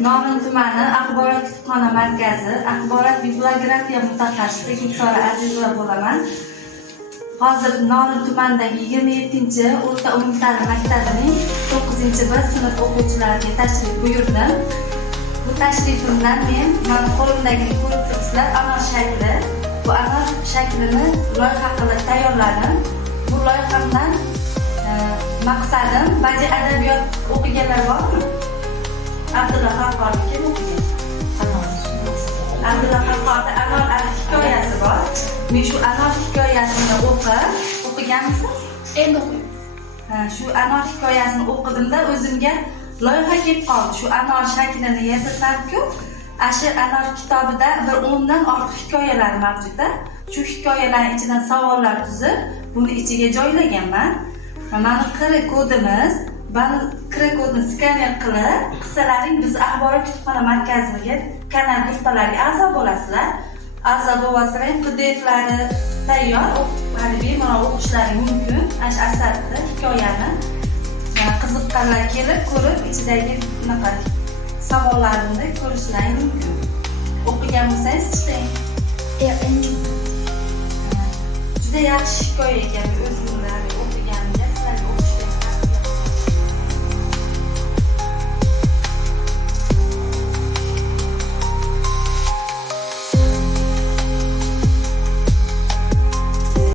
Nomin tumani axborot kutubxona markazi, axborot bibliografiya mutaxassisi Gulsora Azizova bo'laman. Hozir Nomin tumanidagi 27-chi o'rta umumta'lim maktabining 9-B sinf o'quvchilariga tashrif buyurdim. Bu tashrifimdan men qo'limdagi ko'rib turibsizlar anor shakli. Bu anor shaklini loyiha qilib tayyorladim. Bu loyihamdan maqsadim badiiy adabiyot o'qiganlar bormi? Abdulla Qahhorni kim o'qigan? Abdulla Qahhorda anor hikoyasi bor. Men shu anor hikoyasini o'qiganmisiz? Endi o'qiyman. Shu anor hikoyasini o'qidimda o'zimga loyiha kelib qoldi. Shu anor shaklini yasasam-ku, shu anor kitobida bir 10 dan ortiq hikoyalar mavjud. Shu hikoyalar ichidan savollar tuzib, buni ichiga joylaganman. Mana kodimiz, QR kodni skaner qilib, qissalaring biz axborot kutubxona markaziga kanal gruppalarga a'zo bo'lasizlar. A'zo bo'lsanglar, PDFlari tayyor, bemalol o'qishlaring mumkin. Ash asarni, hikoyani qiziqqanlar kelib ko'rib, ichidagi bunaqa savollarni ko'rishlaring mumkin. O'qigan bo'lsangiz chiqing. Endi juda yaxshi hikoya ekan, o'zingizlar